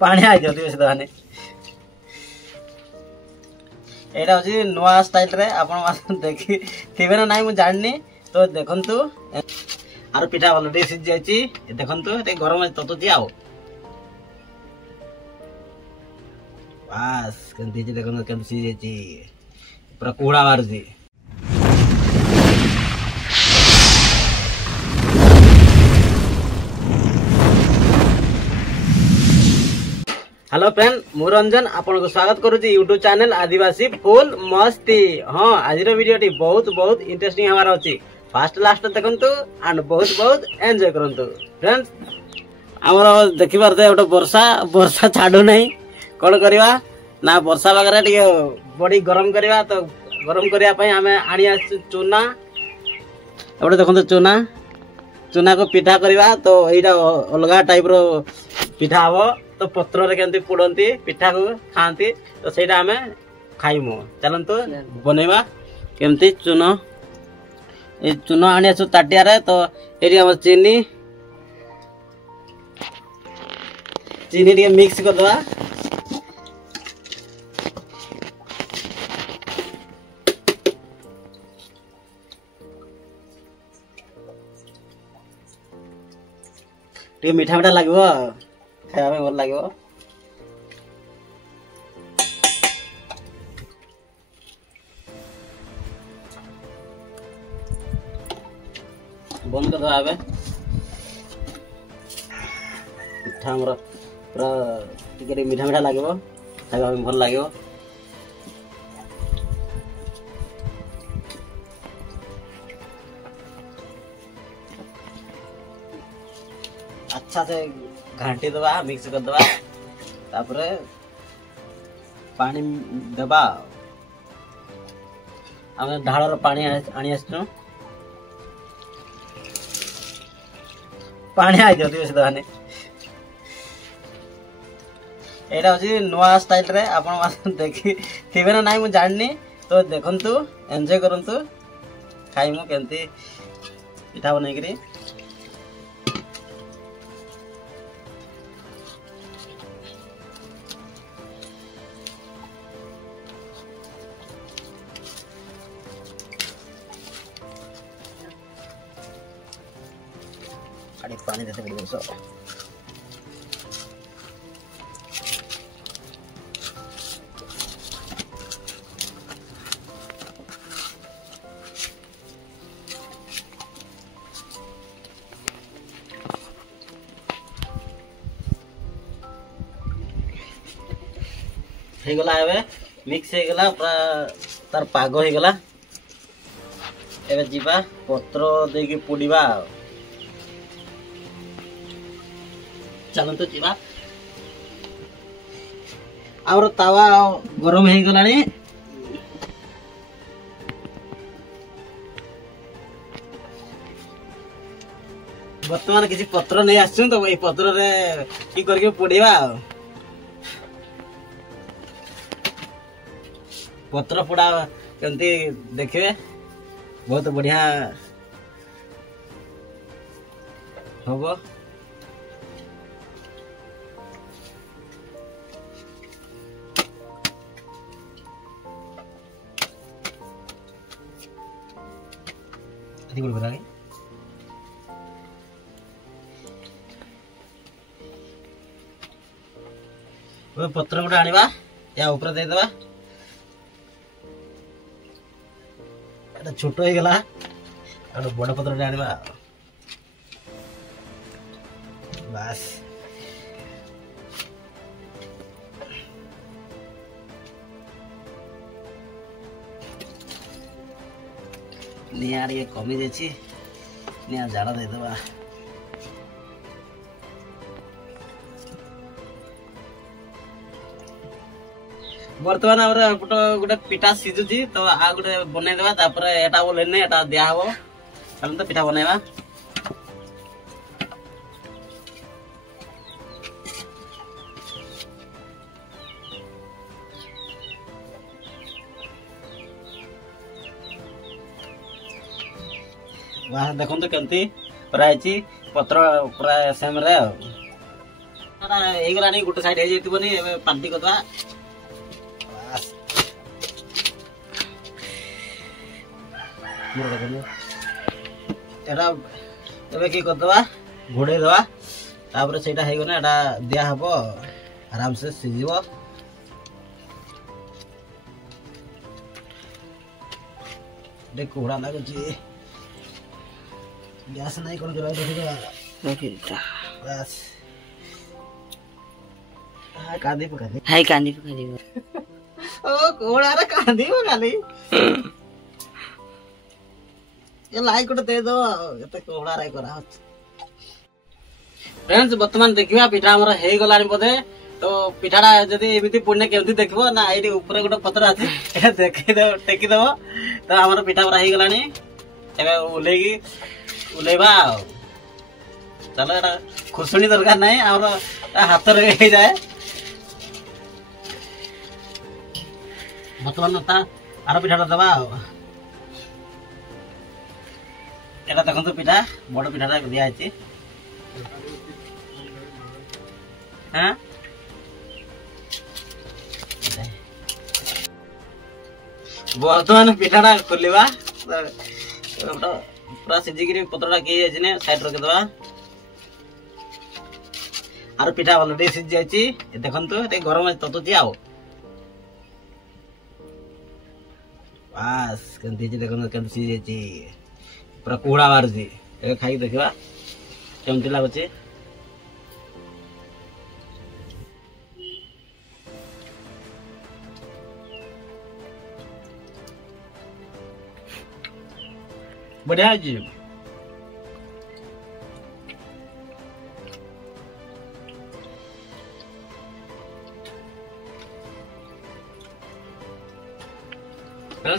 पानी आई जाती है एटा हूँ नुआ स्टाइल रे आपण देखी थे ना नाई मुझे जाननी तो देखु आर पिठा अलरेडी सीझी जाइए देखु गरम ततुची आओ बास केमती देखो केमती सीझी जाइए पूरा कुहड़ा बाहर हेलो फ्रेंड मु रंजन आपन को स्वागत करुच्ची यूट्यूब चैनल आदिवासी फुल मस्ती। हाँ आज वीडियो बहुत बहुत इंटरेस्टिंग हमारा अच्छी फास्ट लास्ट देखंतु एंड बहुत बहुत एंजॉय करंतु फ्रेंड्स। आमर देखि पारते गोटे वर्षा छाडू नहीं कौन करवा ना वर्षा पागे टे बॉडी गरम करवा तो गरम करने आम आनी चूना एपटे देखो चूना को पिठा करवा तो यहाँ अलग टाइप रो पिठा हम तो पत्र रे केमती पुड़ती पिठा को खाती तो सहीटा आम खाइमु चलतु बनवा केमती चून ये चून आनी आसु ताटिया तो ये चीनी टे मिक्स करदे टे मीठा मीठा लगे खाया भल लगे बंद कर दे पिठा पूरा टे मीठा मीठा लगे खाया भल लगे अच्छा से घाटी दबा मिक्स कर दबा तापरे पानी दबा आम ढाल पानी आनी आसु पानी आई जाती है यहाँ हूँ नुआ स्टाइल रे आपण देखी थे ना नाई मुझे जाननी तो देखु एंजॉय करंतु खाइमु केमती पिठा बनई पानी देते पड़े सब गला मिक्स हो गला पूरा तार पाग हो गला एबे जीवा पत्र देके पुड़ीबा चलते जीवा आमर तावा गरम हो गला बर्तमान किसी पत्र नहीं आसु तो वही पत्र रे की करके पुड़ीबा पत्र पोड़ा केमती देखिए बहुत बढ़िया हम पत्र गोटे आनिबा या ऊपर दे देबा छोट हो गला बड़ पत्र आनिबा बस निया टे कमी जाइए निया जाड़ देदेबा बर्तमान गोटे पिठा सीझुची तो आ गोटे बनईदेवा तापर एटा बोले एटा दिया हम चल तो पिठा बनईबा देखो केमती प्राय पत्र पूरा सेम रे ହେଇଗଲାଣି ଗୋଟେ ସାଇଡ୍ ହେଇଯାଇଥିବନି ଏବେ ପାଣ୍ଟି କରିଦବା ଏଟା ଏବେ କି କରିଦବା ଘୋଡେଇ ଦବା ତାପରେ ସେଇଟା ହେଇଗଲେ ଏଟା ଦିଆ ହବ ଆରାମସେ ସିଝିବ କୁହୁଡ଼ା ଲାଗୁଛି ଗ୍ୟାସ ନାଇଁ କଣ କରିବା ରଖିଦବା ବାସ୍ କାନ୍ଦି ପକାଲି ହାଇ କାନ୍ଦି ପକାଲି ଓ କୁହୁଡ଼ାରେ କାନ୍ଦି ପକାଲି ଏ ଲାଇକ୍ ଗୋଟେ ଦେଇଦବ ଏତେ କୁହୁଡ଼ାରେ କରାହଉଛି फ्रेंड्स बर्तमान देखिबा पिठा हमर हे गलानी बोधे तो पिठाटा जदी एमिति पुण्य केमति देखबो ना एठी ऊपर गोटे पत्र अछि एटा देखि दो टेकी दबो तो हमर पिठा पूरा हे गलानी एबे उलेबा चलो एटा खुसुनी दरकार नै हमर हाथ रे हे जाए बर्तमान ता आरो पिठाटा दबा एटा देखंतु पिठा बड़ पिठाटा दिया अछि हाँ बर्तमान पिठाटा खोलिबा पूरा सिझिकी पत्रटा के साइड रखिदबा आरो पिठा ऑलरेडी सिझ जायछि देखंतु ए गरम ततुची आओ बस केंति देखंतु केंति सिझ जायछि पूरा कुहुड़ा बारुछि ए खाइ देखिबा केमति लागुछि बढ़िया जी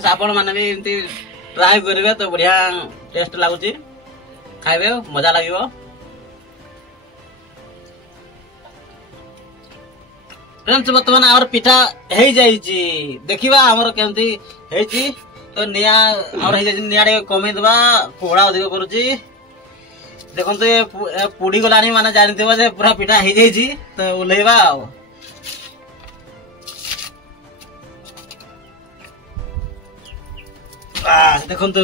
आपण माने भी एमती ट्राई करिवे तो बढ़िया टेस्ट लागुची खाइबे मजा लागिवो फ्रेंड्स वर्तमान आवर पिठा हे जाईची देखिबा हमर केमती हेची तो निया और हे जाईची निया रे कमे दबा पोड़ा अधिक करूची देखन तो पुडी गलानी माने जानि देबा जे पूरा पिठा हे जाईची तो उलेबा देखो तो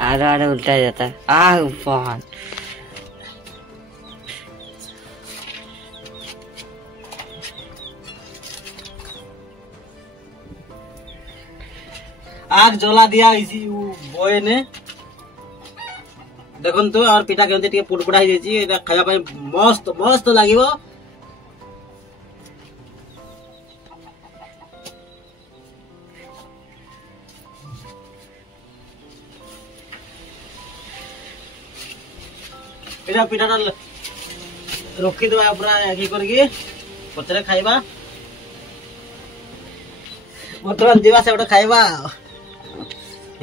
आधा आधा उल्टा जाता है बहुत आग जला दिया इसी बॉय ने देखो तो और पिठा केमती टिके पुडपुडा ही जाईची एटा खाया पाई मस्त मस्त लागिवो एटा पिठाटा रखी दवा पूरा एक करके पचरे खाइबा बर्तमान जीवा से खाइबा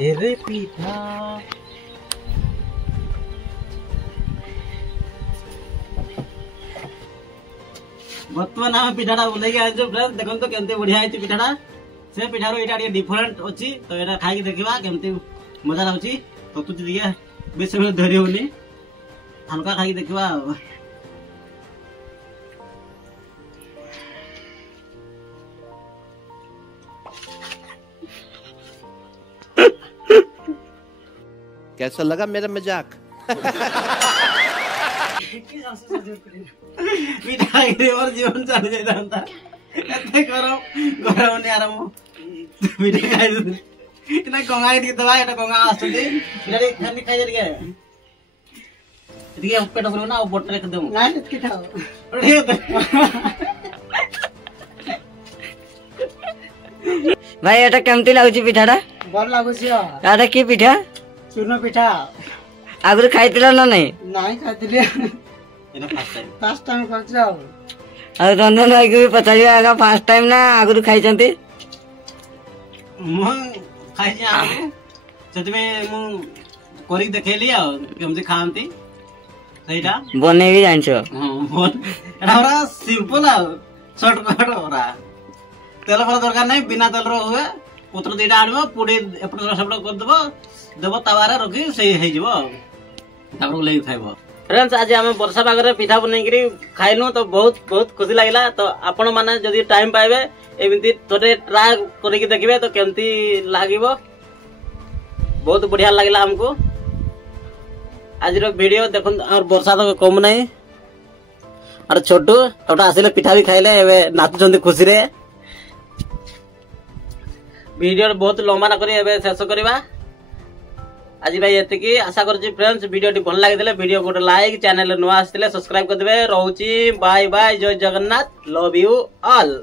एरे पिठा बर्तमान हम पिठाटा बुलेके आइछो फ्रेंड्स देखन तो केमते बढ़िया आइछि पिठाटा से पिठारो एटा डिफरेंट अछि तो एटा खाइ के देखिबा केमते मजा लाउछि तो तू दिए बेसी समय धरि होनी हल्का खाई देखिबा कैसा लगा मेरा मजाक और जीवन चल जाता एते गरम गरम ने आराम वीडियो खाई इतना गंगा दी दवा एटा गंगा आसुदी इडा खाली खाई दे के पेट भरो ना बोट रख दऊ ना इतकी खाओ भाई एटा केमती लागुची पिठाटा भल लागुची आटा की पिठा चूर्ण पिठा आगुर खाइतिला ना नहीं नहीं खाइतिले एटा फर्स्ट टाइम खाउछ आ रंजन भाई के भी पचारिया आगा फर्स्ट टाइम ना आगुर खाइचंती म खाइ जा सच में मु करी देखेली आ केमती खांती सहीटा बने भी जानछो हां एटा सिंपल आ शॉर्टकट होरा तेल फल दरकार नहीं बिना तेल रो हुए पुत्र दीटा आनबो पुडी एपट सबड कर देबो देबो तवारे रखी सही हे जिवो तापर ले खाइबो फ्रेंड्स आज आम वर्षा पागे पिठा बनई खाइलु तो बहुत बहुत खुशी लगे। तो आपण मैंने जदि टाइम पाइबे एमती थोड़े ट्राए करके देखिए तो केमती लगे बहुत बढ़िया लगे हमको। आज वीडियो देख और वर्षा तो कम नहीं और छोटू गोटे आसिले पिठा भी खाइले नाचुंट खुशी रे। वीडियो बहुत लंबा न करी शेष करवा आज भाई ये आशा करुँच फ्रेंड्स वीडियो भल लगे वीडियो गोटे लाइक चैनल नुआ आसते सब्सक्राइब करदे। रोची बाय बाय जय जगन्नाथ लव यू ऑल।